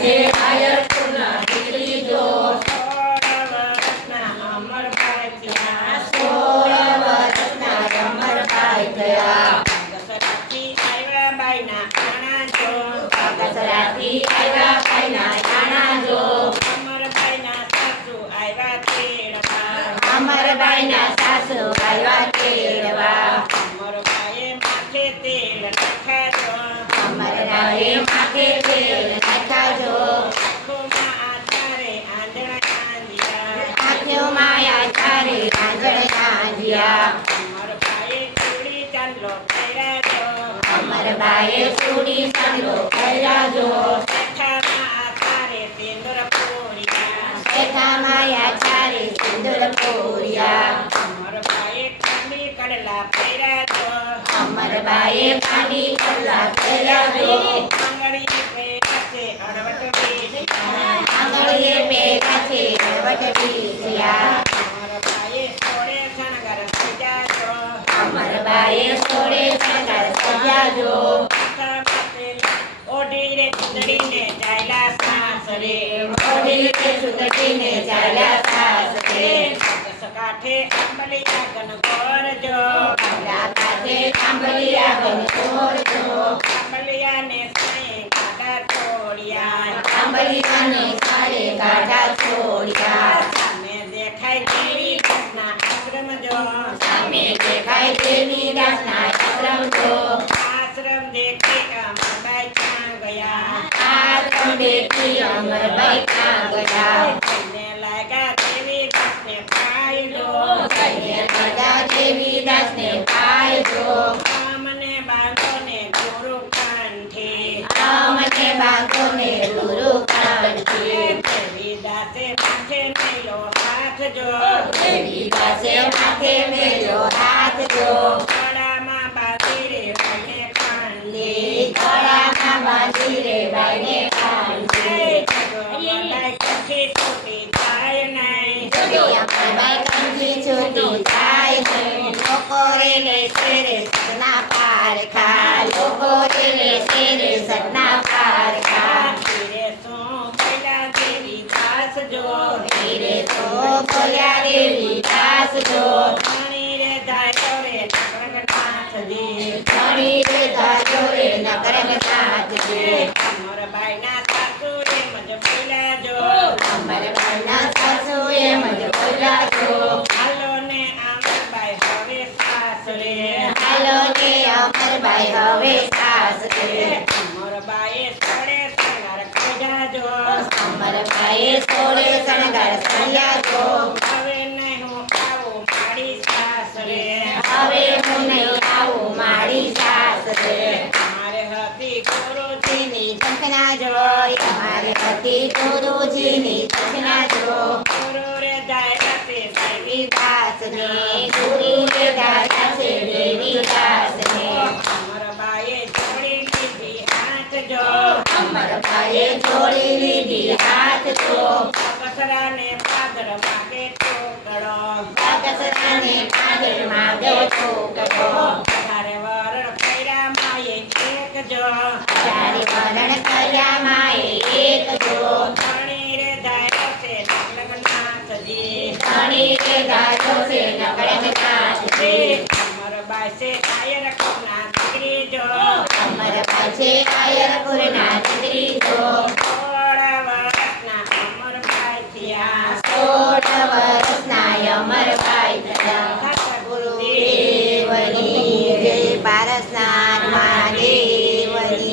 છે આયરપુરના દીકરી જો 16 વર્ષના અમરભાઈ થયા 16 વર્ષના અમરભાઈ થયા દશરથથી આવ્યા બાઈના આણા જો દશરથથી આવ્યા બાઈના આણા જો અમરભાઈના સાસુ આવ્યા તેડવા અમરબાઈના સાસુ આવ્યા તેડવા અમરભાઈએ માથે તેલ નાખ્યા જો અમરરાએ માથે તેલ નાખ્યા જો આંખોમાં આધારે આંધળા કાંદિયા આંખોમાં આધારે આંધળ કાંદિયા અમરભાઈએ ચૂડી ચાંદલો પહેર્યા જો અમરબાઈએ ચૂડી ચાંદલો પહેર્યા જો શેઠામાં આધારે સિંદૂર પૂર્યા શેઠામાં આધારે સિંદૂર પૂર્યા અમરભાઈએ કાંડી કડલા પહેર્યા જો અમરબાઈએ કાંડી કડલા પહેર્યા જો આંગળીએ પહેર્યા છે અડવટ બેસ્યા આંગળીએ પહેર્યા છે રવટ બીજ્યા અમરભાઈએ સોળે શણગાર સજ્યા જો અમરબાઈએ સોળે શણગાર સજ્યા જો ઓઢી રે સુંદરીને ચાલ્યા સાસરે ઓઢી કે સુગટીને ચાલ્યા સાસરે કાંઠે આંબલિયા ગણગોર જો કાંડા કાંઠે આંબલિયા ગણગોર જો આંબલિયાને સાંયે કાંટા તોડ્યા આંબલિયાને સાડે કાંડા છોડ્યા સામે દેખાય દેવી કૃષ્ણ આશ્રમ જો સામે દેખાય દેવી દાસના આશ્રમ જો આશ્રમ દેખી અમરબાઈ ક્યાં ગયા આશ્રમ દેખી અમરબાઈ ક્યાં ગયા ને લાગ્યા દેવી કૃષ્ણે ખાઈ જો કહીએ દાદા દેવી દાસને પાય જો મને બાંધોને ગુરુ કંઠે મને બાંધોને ગુરુ કાંઠે દેવી દાસે માથે મેલો હાથ જો દેવી દાસે માથે મેલો હાથ જો ગળામાં બાંધી રે બાઈને કાંડે ગળામાં બાંધી રે બાઈને કાંઠે અમરબાઈ કંઠી છૂટી જાય નહીં અમરબાઈ કંઠી છૂટી જાય નહીં લોકો રે લેશે રે સતના પારખા લોકો રે લેશે રે સતના પારખા ધીરે શું બોલ્યા દેવી દાસ જો ધીરે તો બોલ્યા દેવી દાસ જો પાણી રે ધાયો રે નકરનાથજી ઘણી રે ધાજો રે નકરંગ નાથજી અમરબાઈના સાસુ રે મજ બોલ્યા જો અમરબાઈના સાસુ એમ જ બોલ્યા જો હાલો ને અમરબાઈ હવે સાસરે હાલો ને અમરબાઈ હવે સાસ છે અમરબાઈએ સોળે શણગાર કર્યા જો અમરબાઈએ સોળે શણગાર કર્યા જો હવે નહીં હું આવું મારી સાસરે હવે હું નહીં આવું મારી સાસ છે મારે હતી ગુરુજીની ચંકના જોઈ અમારે હતી ગુરુજીની ચંકના જો ગુરુ રે જાય તે દેવી દાસને ગુરુ રે દાદા છે દેવી દાસને અમરબાઈએ જોડી દીધી હાથ જો અમરબાઈએ જોડી લીધી હાથ જો કસરાને પાદર માગે ટોકડો બાગસરાને પાદર માગ્યો છોકરો તારે વરણ કર્યા માએ એક જો ચારે વરણ કર્યા માએ એક જો ધણી રે જાય છે લગ્નનાથજી ધણી રે ગાજો છે નકળંગ નાથજી અમરબાઈ છે આયર કુના દીકરી જો અમરબાઈ છે આયરપુરના દીકરી જો 16 વર્ષના અમરબાઈ થયા 16 વર્ષના અમરબાઈ થયા ગુરુદેવની જય પારસનાથ મહાદેવની